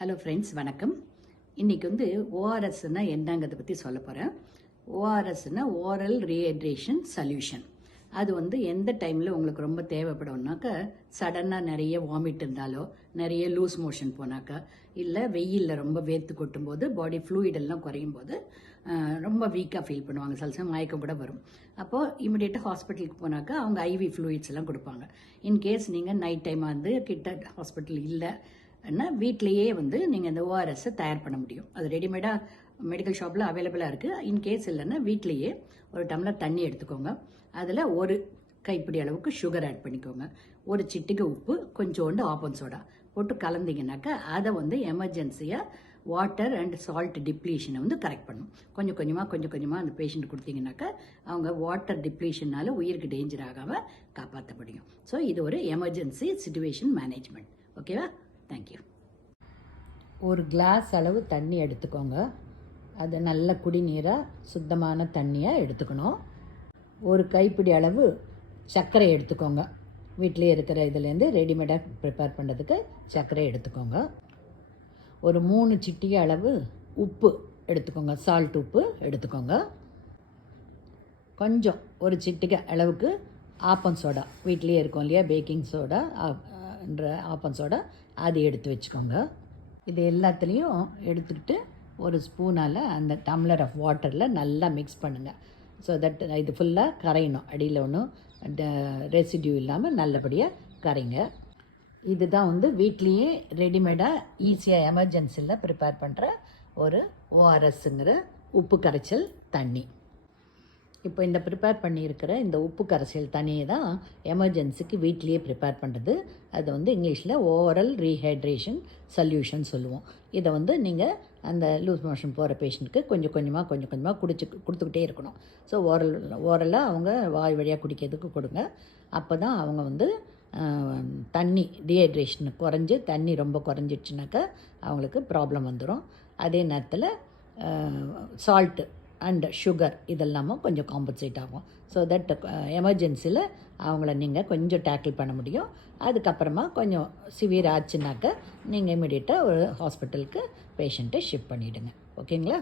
Hello friends, வணக்கம். இன்றைக்கி ஓஆர்எஸ்னா என்னங்கிறத பற்றி சொல்ல போகிறேன். ஓஆர்எஸ்னா ஓரல் ரீஹைட்ரேஷன் சொல்யூஷன். அது எந்த டைமில் உங்களுக்கு ரொம்ப தேவைப்படும்னாக்கா, சடனாக நிறைய வாமிட் இருந்தாலோ, நிறைய லூஸ் மோஷன் போனாக்கா, இல்லை வெயிலில் ரொம்ப வேர்த்து கொட்டும்போது, பாடி ஃப்ளூயிடெல்லாம் குறையும் போது ரொம்ப வீக்காக ஃபீல் பண்ணுவாங்க. சில சமயம் மயக்கம் கூட வரும். அப்போது இமிடியேட்டாக ஹாஸ்பிட்டலுக்கு போனாக்கா அவங்க ஐவி ஃப்ளூயிட்ஸ் எல்லாம் கொடுப்பாங்க. இன்கேஸ் நீங்கள் நைட் டைமாக கிட்ட ஹாஸ்பிட்டல் இல்லை வீட்லேயே நீங்கள் இந்த ஓஆர்எஸ்ஸை தயார் பண்ண முடியும். அது ரெடிமேடாக மெடிக்கல் ஷாப்பில் அவைலபிளாக இருக்குது. இன்கேஸ் இல்லைன்னா வீட்லேயே ஒரு டம்ளர் தண்ணி எடுத்துக்கோங்க. அதில் ஒரு கைப்பிடி அளவுக்கு சுகர் ஆட் பண்ணிக்கோங்க. ஒரு சிட்டிகை உப்பு, கொஞ்சோண்டு ஆப்பம் சோடா போட்டு கலந்தீங்கன்னாக்கா அதை எமர்ஜென்சியாக வாட்டர் அண்ட் சால்ட் டிப்ளீஷனை கரெக்ட் பண்ணும். கொஞ்சம் கொஞ்சமாக அந்த பேஷண்ட் கொடுத்தீங்கன்னாக்கா அவங்க வாட்டர் டிப்ளீஷனால் உயிருக்கு டேஞ்சர் ஆகாமல் காப்பாற்ற முடியும். ஸோ இது ஒரு எமர்ஜென்சி சிச்சுவேஷன் மேனேஜ்மெண்ட். ஓகேவா? தேங்க்யூ. ஒரு கிளாஸ் அளவு தண்ணி எடுத்துக்கோங்க. அது நல்ல குடிநீராக சுத்தமான தண்ணியாக எடுத்துக்கணும். ஒரு கைப்பிடி அளவு சர்க்கரை எடுத்துக்கோங்க. வீட்டிலே இருக்கிற இதுலேருந்து ரெடிமேடாக ப்ரிப்பேர் பண்ணுறதுக்கு சர்க்கரை எடுத்துக்கோங்க. ஒரு 3 சிட்டிகை அளவு உப்பு எடுத்துக்கோங்க. சால்ட் உப்பு எடுத்துக்கோங்க. கொஞ்சம் ஒரு சிட்டிகை அளவுக்கு ஆப்பம் சோடா, வீட்லேயே இருக்கும் இல்லையா, பேக்கிங் சோடா என்ற ஆப்பம் சோடா, அது எடுத்து வச்சுக்கோங்க. இது எல்லாத்துலேயும் எடுத்துக்கிட்டு ஒரு ஸ்பூனால் அந்த டம்ளர் ஆஃப் வாட்டரில் நல்லா மிக்ஸ் பண்ணுங்கள். ஸோ தட் இது ஃபுல்லாக கரையணும். அடியில் ஒன்றும் ரெசிடியூ இல்லாமல் நல்லபடியாக கரைங்க. இதுதான் வீட்லேயே ரெடிமேடாக ஈஸியாக எமர்ஜென்சியில் ப்ரிப்பேர் பண்ணுற ஒரு ஓஆர்எஸ்ங்கிற உப்பு கரைச்சல் தண்ணி. இப்போ இந்த ப்ரிப்பேர் பண்ணியிருக்கிற இந்த உப்பு கரைசல் தண்ணியை தான் எமர்ஜென்சிக்கு வீட்லேயே ப்ரிப்பேர் பண்ணுறது. அது இங்கிலீஷில் ஓரல் ரீஹைட்ரேஷன் சொல்யூஷன் சொல்லுவோம். இதை நீங்கள் அந்த லூஸ் மோஷன் போகிற பேஷண்ட்டுக்கு கொஞ்சம் கொஞ்சமாக கொடுத்துக்கிட்டே இருக்கணும். ஸோ ஓரலாக அவங்க வாய் வழியாக குடிக்கிறதுக்கு கொடுங்க. அப்போ தான் அவங்க தண்ணி டீஹைட்ரேஷன் குறைஞ்சி தண்ணி ரொம்ப குறைஞ்சிடுச்சுனாக்கா அவங்களுக்கு ப்ராப்ளம் வந்துடும். அதே நேரத்தில் சால்ட்டு அண்ட் சுகர் இதெல்லாமும் கொஞ்சம் காம்பன்சேட் ஆகும். ஸோ தட் எமர்ஜென்சியில் அவங்கள நீங்கள் கொஞ்சம் டேக்கிள் பண்ண முடியும். அதுக்கப்புறமா கொஞ்சம் சிவியர் ஆச்சுனாக்கா நீங்கள் இமிடியேட்டாக ஒரு ஹாஸ்பிட்டலுக்கு பேஷண்ட்டை ஷிஃப்ட் பண்ணிவிடுங்க. ஓகேங்களா?